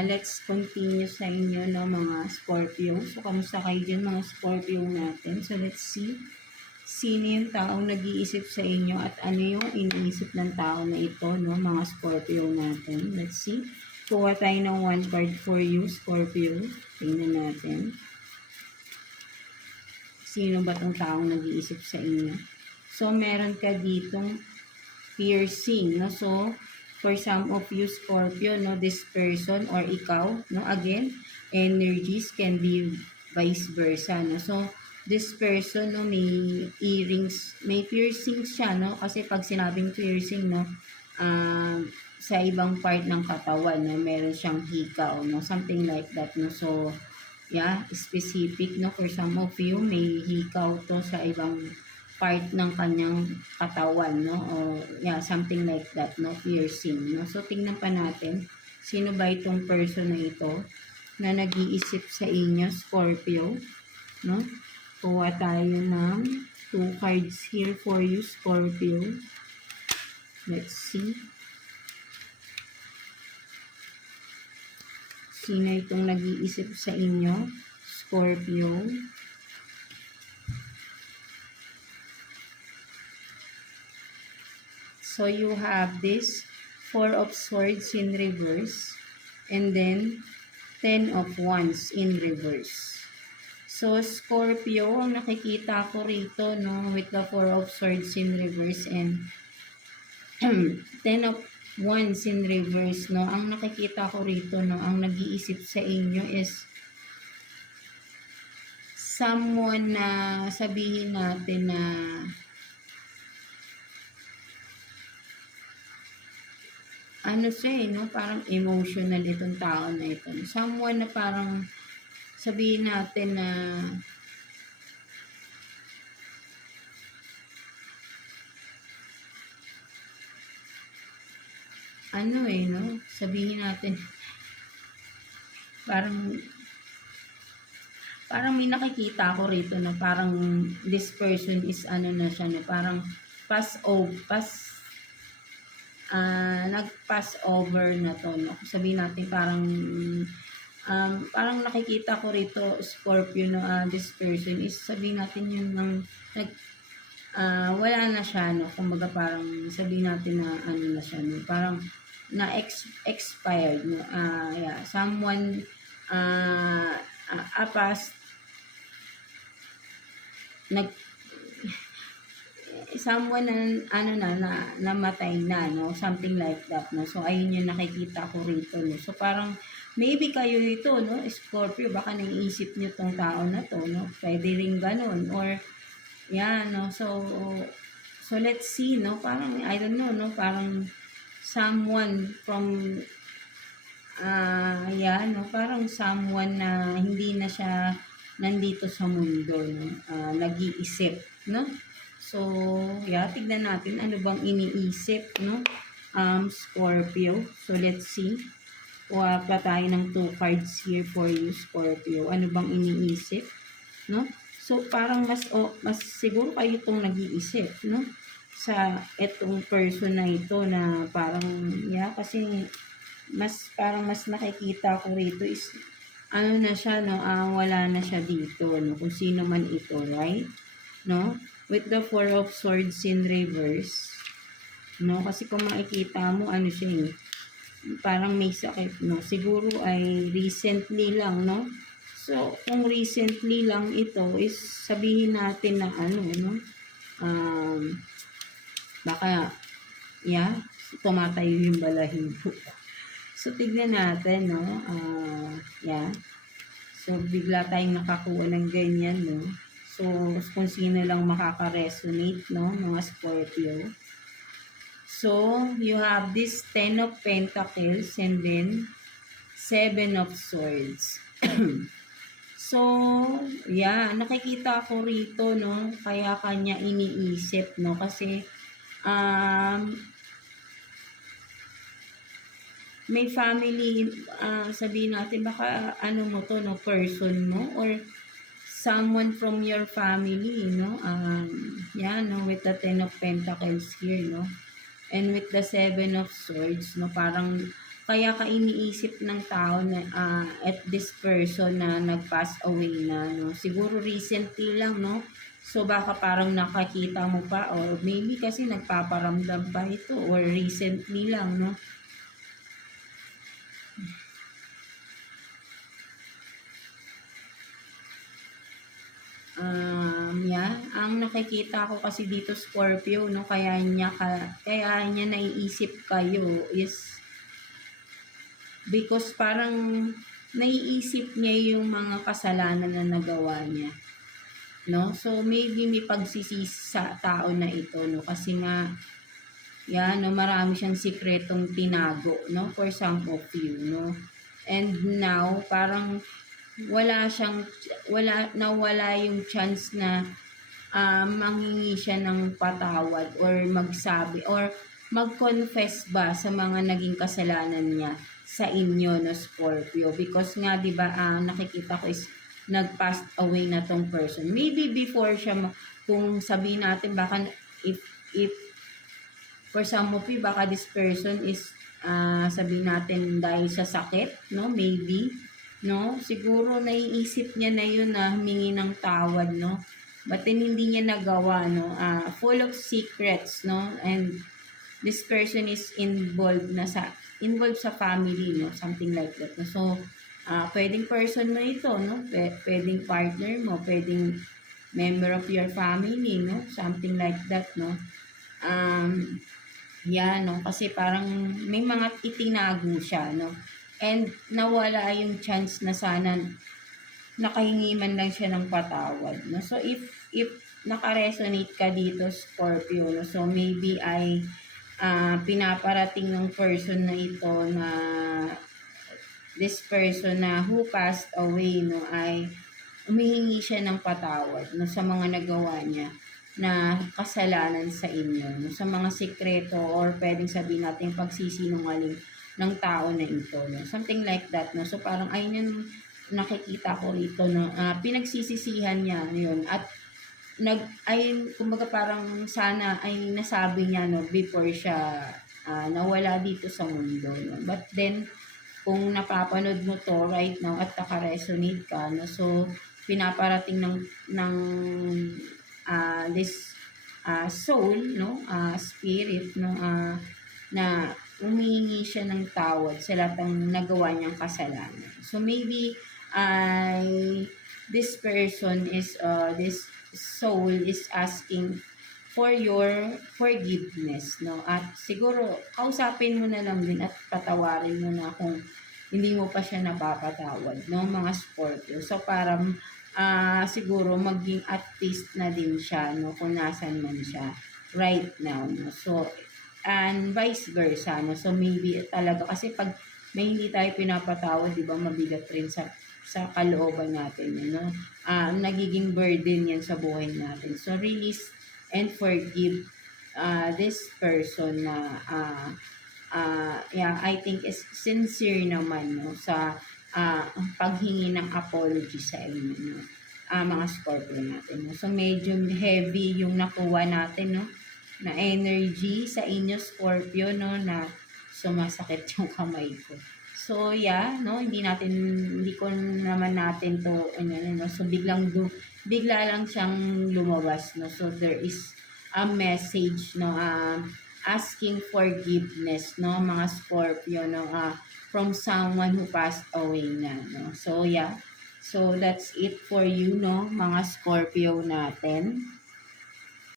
Let's continue sa inyo ng mga Scorpio. So, kamusta kayo dyan mga Scorpio natin? So, let's see. Sino yung taong nag-iisip sa inyo at ano yung iniisip ng tao na ito, no? Mga Scorpio natin. Let's see. Kuha tayo ng one card for you, Scorpio. Tingnan natin. Sino ba tong taong nag-iisip sa inyo? So, meron ka ditong piercing, no? So, for some of you Scorpio, no, this person or ikaw, no, again, energies can be vice versa, no. So, this person, no, may earrings, may piercings siya, no, kasi pag sinabing piercing, no, sa ibang part ng katawan, no, meron siyang hikaw, no, something like that, no. So, yeah, specific, no, for some of you, may hikaw to sa ibang part ng kanyang katawan, no? O, yeah, something like that, no? Piercing, no? So, tingnan pa natin, sino ba itong person na ito na nag-iisip sa inyo, Scorpio, no? Kuha tayo ng 2 cards here for you, Scorpio. Let's see. Sino itong nag-iisip sa inyo, Scorpio? So, you have this 4 of Swords in reverse and then 10 of Wands in reverse. So, Scorpio, ang nakikita ko rito, no, with the 4 of Swords in reverse and 10 of Wands in reverse, no, ang nakikita ko rito, no, ang nag-iisip sa inyo is someone na sabihin natin na ano siya no? Parang emotional itong tao na ito. Someone na parang sabihin natin na ano no? Sabihin natin parang may nakikita ko rito na parang this person is ano na siya na parang nag-pass over na to, no? Sabihin natin parang nakikita ko rito, Scorpio, no, this person is sabihin natin yung wala na siya, no? Kumbaga parang sabihin natin na ano na siya, no? Parang expired, no? Yeah, someone past someone na namatay na, no, something like that, no. So ayun yung nakikita ko rito, no. So parang maybe kayo ito, no, Scorpio, baka naiisip niyo tong tao na to, no, pwede ring ganun or yan, no. So let's see, no, parang I don't know, no, parang someone from yan, no, parang someone na hindi na siya nandito sa mundo, no, nag-iisip, no. So, yeah, tignan natin ano bang iniisip, no? Scorpio. So, let's see. Kuha pa tayo ng 2 cards here for you, Scorpio. Ano bang iniisip, no? So, parang mas siguro kayo itong nag-iisip, no? Sa etong person na ito na parang, yeah, kasi parang mas nakikita ko rito is, ano na siya, no? Wala na siya dito, no? Kung sino man ito, right? No? With the 4 of Swords in reverse, no? Kasi kung makikita mo, ano siya parang may sakit, no? Siguro ay recently lang, no? So, kung recently lang ito, is sabihin natin na ano, no? Baka, yeah, tumatayo yung balahibo. So, tignan natin, no? Yeah. So, bigla tayong nakakuha ng ganyan, no? So, kung sino lang makaka-resonate, no, mga Scorpio. So, you have this 10 of Pentacles and then 7 of Swords. So, yeah, nakikita ko rito, no, kaya kanya iniisip, no, kasi, may family, sabihin natin, baka ano mo to, no, person mo, or someone from your family, no? Yan, no? With the 10 of Pentacles here, no? And with the 7 of Swords, no? Parang kaya ka iniisip ng tao na at this person na nag-pass away na, no? Siguro recently lang, no? So baka parang nakakita mo pa or maybe kasi nagpaparamdam pa ito or recently lang, no? Ang nakikita ko kasi dito Scorpio, no, kaya niya naiisip kayo is because parang naiisip niya yung mga kasalanan na nagawa niya, no? So maybe may pagsisisi sa tao na ito, no, kasi nga yan, no, marami siyang sikretong tinago, no, for some of you, no. And now parang nawala yung chance na manghingi siya ng patawad or magsabi or mag-confess ba sa mga naging kasalanan niya sa inyo, no, Scorpio, because nga 'di ba nakikita ko is nag-passed away na tong person. Maybe before siya kung sabihin natin baka if for some of you baka this person is sabihin natin dahil sa sakit, no, maybe, no, siguro naiisip niya na yun na humingi ng tawad, no, but then hindi niya nagawa, no, full of secrets, no, and this person is involved sa family, no, something like that, no? So pwedeng person mo ito, no, pwedeng partner mo, pwedeng member of your family, no, something like that, no. Yan, no, kasi parang may mga itinago siya, no, and nawala yung chance na sana nakahingi man lang siya ng patawad, no. So if naka-resonate ka dito, Scorpio, no, so maybe ay pinaparating ng person na ito na this person na who passed away, no, ay humihingi siya ng patawad, no, sa mga nagawa niya na kasalanan sa inyo, no, sa mga sikreto or pwedeng sabihin natin pagsisinungaling ng tao na ito, no, something like that, no. So parang ayun yung nakikita ko rito, no, pinagsisisihan niya yun at kumbaga parang sana ay nasabi niya, no, before siya nawala dito sa mundo, no. But then kung napapanood mo to right now at naka-resonate ka, no, so pinaparating ng this soul, no, spirit, no, na humihingi siya ng tawad sa lahat ng nagawa niyang kasalanan. So maybe this person is this soul is asking for your forgiveness, no, at siguro kausapin mo na lang din at patawarin mo na kung hindi mo pa siya napapatawad, no, mga Scorpio. So para siguro maging at peace na din siya, no, kung nasan man siya right now, no. So and vice versa, no. So maybe talaga kasi pag may hindi tayo pinapatawad, di ba, mabigat rin sa kalooban natin, no. Nagiging burden yan sa buhay natin. So release and forgive this person na I think is sincere naman, no, sa paghingi ng apology sa inyo, no, mga Scorpio natin, no. So medyo heavy yung nakuha natin, no, na energy sa inyo, Scorpio, no, na sumasakit yung kamay ko. So no, hindi ko naman natin to no, so bigla lang siyang lumabas, no. So there is a message, no, asking forgiveness, no, mga Scorpio, no, from someone who passed away na, no. So so that's it for you, no, mga Scorpio natin.